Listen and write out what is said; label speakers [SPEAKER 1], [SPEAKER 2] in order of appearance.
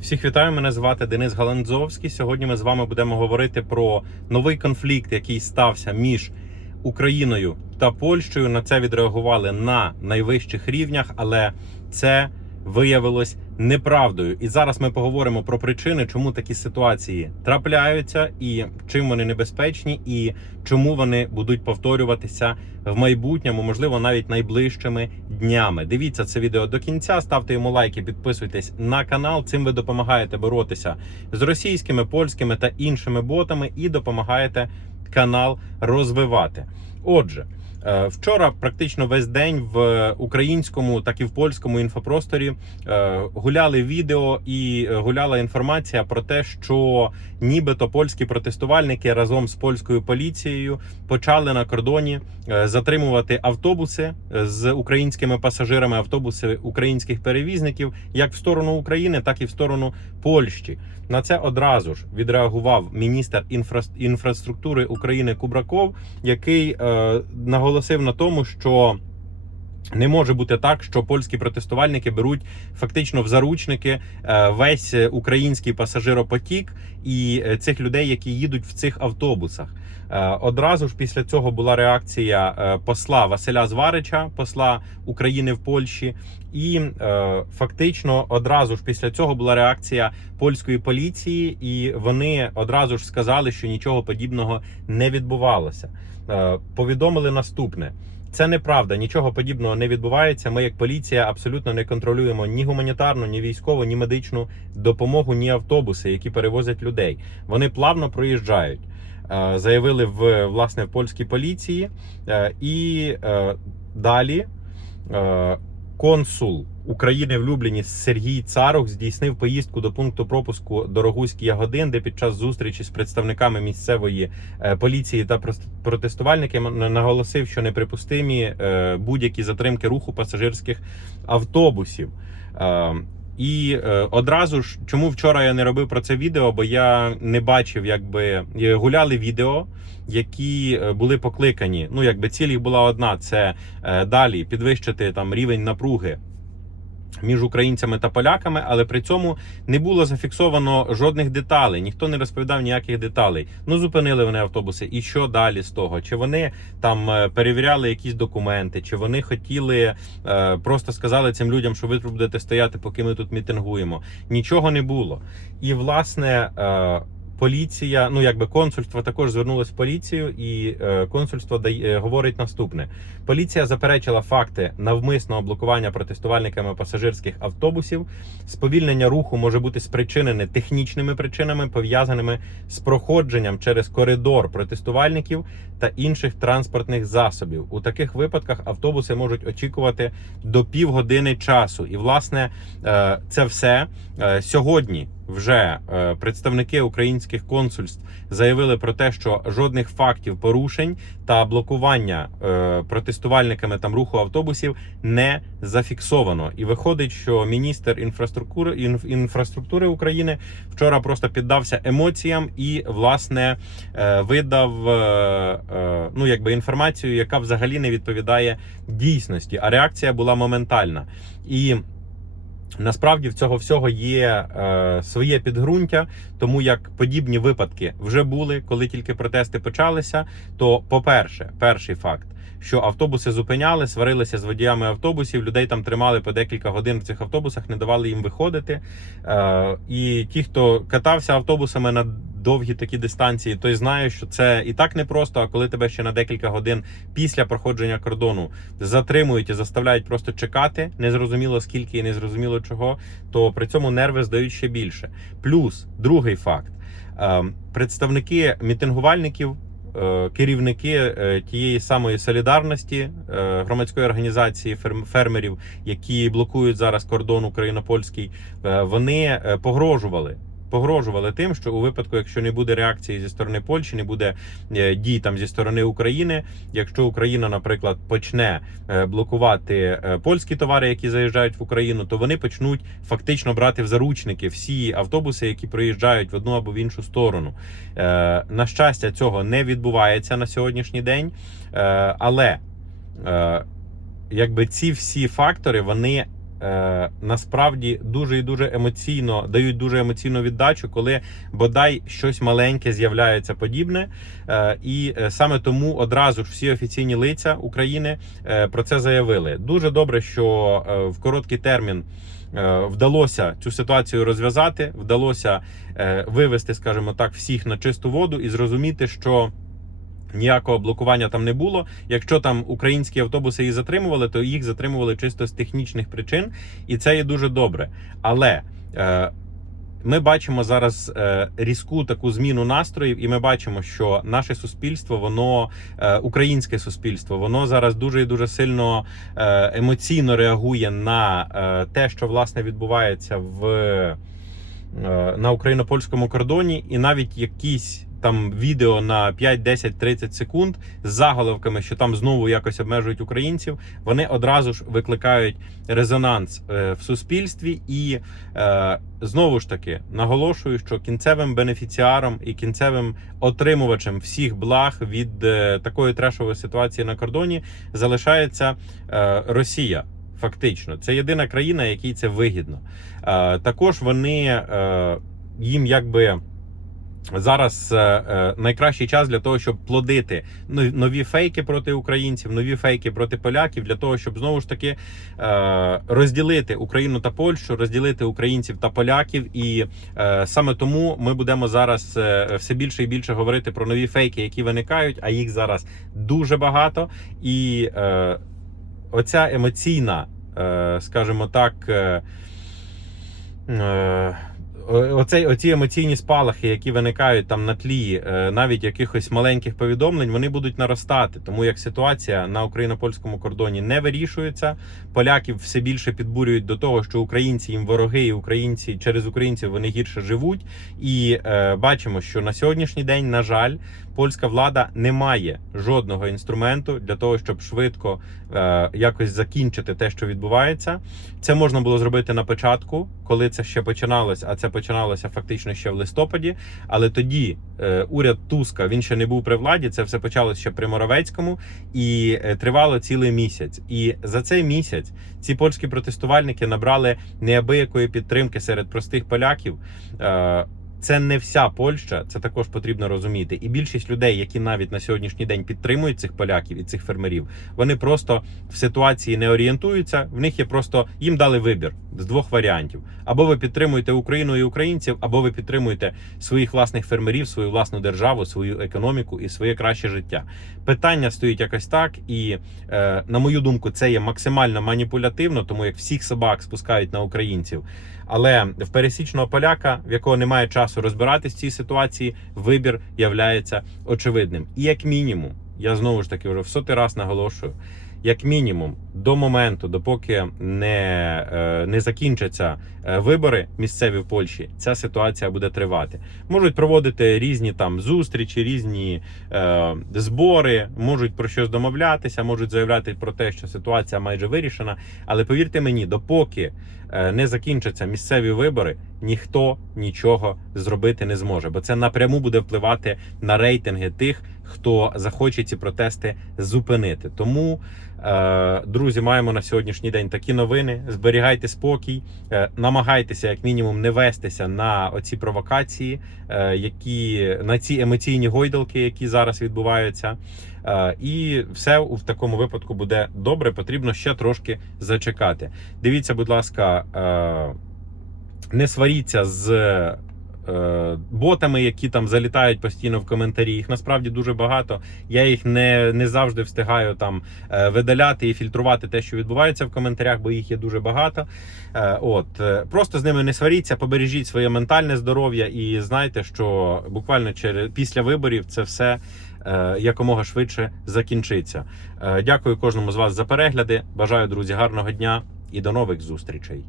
[SPEAKER 1] Всіх вітаю, мене звати Денис Галанзовський. Сьогодні ми з вами будемо говорити про новий конфлікт, який стався між Україною та Польщею. На це відреагували на найвищих рівнях, але це виявилось неправдою. І зараз ми поговоримо про причини, чому такі ситуації трапляються, і чим вони небезпечні, і чому вони будуть повторюватися в майбутньому, можливо, навіть найближчими днями. Дивіться це відео до кінця, ставте йому лайки, підписуйтесь на канал. Цим ви допомагаєте боротися з російськими, польськими та іншими ботами і допомагаєте канал розвивати. Отже. Е, Вчора практично весь день в українському, так і в польському інфопросторі е, гуляли відео і гуляла інформація про те, що нібито польські протестувальники разом з польською поліцією почали на кордоні е, затримувати автобуси з українськими пасажирами, автобуси українських перевізників, як в сторону України, так і в сторону Польщі. На це одразу ж відреагував міністр інфра... інфраструктури України Кубраков, який е, наголосив на тому, що. Не може бути так, що польські протестувальники беруть фактично в заручники е, весь український пасажиропотік і е, цих людей, які їдуть в цих автобусах. Е, Одразу ж після цього була реакція посла Василя Зварича, посла України в Польщі, і фактично одразу ж після цього була реакція польської поліції, і вони одразу ж сказали, що нічого подібного не відбувалося. Повідомили наступне. Це неправда, нічого подібного не відбувається. Ми, як поліція, абсолютно не контролюємо ні гуманітарну, ні військову, ні медичну допомогу, ні автобуси, які перевозять людей. Вони плавно проїжджають. Е, Заявили в власне в польській поліції, Е, і е, далі консул України в Любліні Сергій Царух здійснив поїздку до пункту пропуску Дорогуський Ягодин, де під час зустрічі з представниками місцевої е, поліції та протестувальниками наголосив, що неприпустимі е, будь-які затримки руху пасажирських автобусів. Е, І одразу ж, чому вчора я не робив про це відео, бо я не бачив, якби гуляли відео, які були покликані. Ну, якби ціль була одна: це далі підвищити там рівень напруги між українцями та поляками, але при цьому не було зафіксовано жодних деталей. Ніхто не розповідав ніяких деталей. Ну зупинили вони автобуси, і що далі з того? Чи вони там е, перевіряли якісь документи, чи вони хотіли е, просто сказали цим людям, що ви тут будете стояти, поки ми тут мітингуємо? Нічого не було. І власне. Поліція, ну якби консульство також звернулось в поліцію, і е, консульство дає, е, говорить наступне: поліція заперечила факти навмисного блокування протестувальниками пасажирських автобусів. Сповільнення руху може бути спричинене технічними причинами, пов'язаними з проходженням через коридор протестувальників та інших транспортних засобів. У таких випадках автобуси можуть очікувати до півгодини часу. І власне е, це все Е, сьогодні. Вже е, представники українських консульств заявили про те, що жодних фактів порушень та блокування е, протестувальниками там руху автобусів не зафіксовано. І виходить, що міністр інфраструктури інф- інфраструктури України вчора просто піддався емоціям і власне е, видав ну якби інформацію, яка взагалі не відповідає дійсності. А реакція була моментальна і. Насправді в цього всього є е, своє підґрунтя, тому як подібні випадки вже були, коли тільки протести почалися. То, по-перше, перший факт, що автобуси зупиняли, сварилися з водіями автобусів, людей там тримали по декілька годин в цих автобусах, не давали їм виходити. Е, і ті, хто катався автобусами на довгі такі дистанції, той знає, що це і так непросто. А коли тебе ще на декілька годин після проходження кордону затримують і заставляють просто чекати, незрозуміло скільки і незрозуміло чого, то при цьому нерви здають ще більше. Плюс другий факт: Е, представники мітингувальників. Е, Керівники е, тієї самої солідарності е, громадської організації ферм- фермерів, які блокують зараз кордон україно-польський, вони погрожували. Погрожували тим, що у випадку, якщо не буде реакції зі сторони Польщі, не буде е, дій там зі сторони України. Якщо Україна, наприклад, почне е, блокувати е, польські товари, які заїжджають в Україну, то вони почнуть фактично брати в заручники всі автобуси, які проїжджають в одну або в іншу сторону. На щастя, цього не відбувається на сьогоднішній день, але якби ці всі фактори вони е, насправді дуже і дуже емоційно дають дуже емоційну віддачу, коли бодай щось маленьке з'являється подібне. Е, і е, саме тому одразу ж всі офіційні лиця України про це заявили. Дуже добре, що в короткий термін. Вдалося цю ситуацію розв'язати, вдалося вивести, скажімо так, всіх на чисту воду і зрозуміти, що ніякого блокування там не було. Якщо там українські автобуси їх затримували, то їх затримували чисто з технічних причин, і це є дуже добре. Але е, ми бачимо зараз е, різку таку зміну настроїв, і ми бачимо, що наше суспільство, воно е, українське суспільство, воно зараз дуже і дуже сильно е, емоційно реагує на е, те, що власне відбувається в е, на україно-польському кордоні, і навіть якісь. Там відео на 5, 10, 30 секунд з заголовками, що там знову якось обмежують українців. Вони одразу ж викликають резонанс е, в суспільстві, і е, знову ж таки наголошую, що кінцевим бенефіціаром і кінцевим отримувачем всіх благ від е, такої трешової ситуації на кордоні залишається Росія. Фактично, це єдина країна, якій це вигідно. Також вони їм якби. Зараз е, е, найкращий час для того, щоб плодити нові фейки проти українців, нові фейки проти поляків, для того, щоб знову ж таки е, розділити Україну та Польщу, розділити українців та поляків. І саме тому ми будемо зараз все більше і більше говорити про нові фейки, які виникають, а їх зараз дуже багато. І оця емоційна, скажімо так. Е, Оцей, оці емоційні спалахи, які виникають там на тлі е, навіть якихось маленьких повідомлень, вони будуть наростати. Тому як ситуація на україно-польському кордоні не вирішується, поляків все більше підбурюють до того, що українці їм вороги, і українці через українців вони гірше живуть. І е, бачимо, що на сьогоднішній день, на жаль, польська влада не має жодного інструменту для того, щоб швидко е, якось закінчити те, що відбувається. Це можна було зробити на початку, коли це ще починалось, а це починалося фактично ще в листопаді. Але тоді е, уряд Туска він ще не був при владі. Це все почалося ще при Моровецькому і е, тривало цілий місяць. І за цей місяць ці польські протестувальники набрали неабиякої підтримки серед простих поляків. Е, це не вся Польща, це також потрібно розуміти. І більшість людей, які навіть на сьогоднішній день підтримують цих поляків і цих фермерів, вони просто в ситуації не орієнтуються. В них є просто їм дали вибір з двох варіантів: або ви підтримуєте Україну і українців, або ви підтримуєте своїх власних фермерів, свою власну державу, свою економіку і своє краще життя. Питання стоїть якось так, і е, на мою думку, це є максимально маніпулятивно, тому як всіх собак спускають на українців. Але в пересічного поляка, в якого немає часу розбиратись в цій ситуації, вибір являється очевидним. І як мінімум, я знову ж таки вже в сотий раз наголошую. Як мінімум, до моменту, допоки не, е, не закінчаться е, вибори місцеві в Польщі, ця ситуація буде тривати. Можуть проводити різні там зустрічі, різні е, збори, можуть про щось домовлятися, можуть заявляти про те, що ситуація майже вирішена. Але повірте мені, допоки не закінчаться місцеві вибори, ніхто нічого зробити не зможе, бо це напряму буде впливати на рейтинги тих, хто захоче ці протести зупинити. Тому, е, друзі, маємо на сьогоднішній день такі новини. Зберігайте спокій, е, намагайтеся як мінімум не вестися на оці провокації, е, які на ці емоційні гойдалки, які зараз відбуваються. Е, І все в такому випадку буде добре. Потрібно ще трошки зачекати. Дивіться, будь ласка, е, не сваріться з. е, Ботами, які там залітають постійно в коментарі, їх насправді дуже багато. Я їх не, не завжди встигаю там видаляти і фільтрувати те, що відбувається в коментарях, бо їх є дуже багато. От просто з ними не сваріться, побережіть своє ментальне здоров'я і знайте, що буквально через після виборів це все якомога швидше закінчиться. Е, Дякую кожному з вас за перегляди. Бажаю, друзі, гарного дня і до нових зустрічей.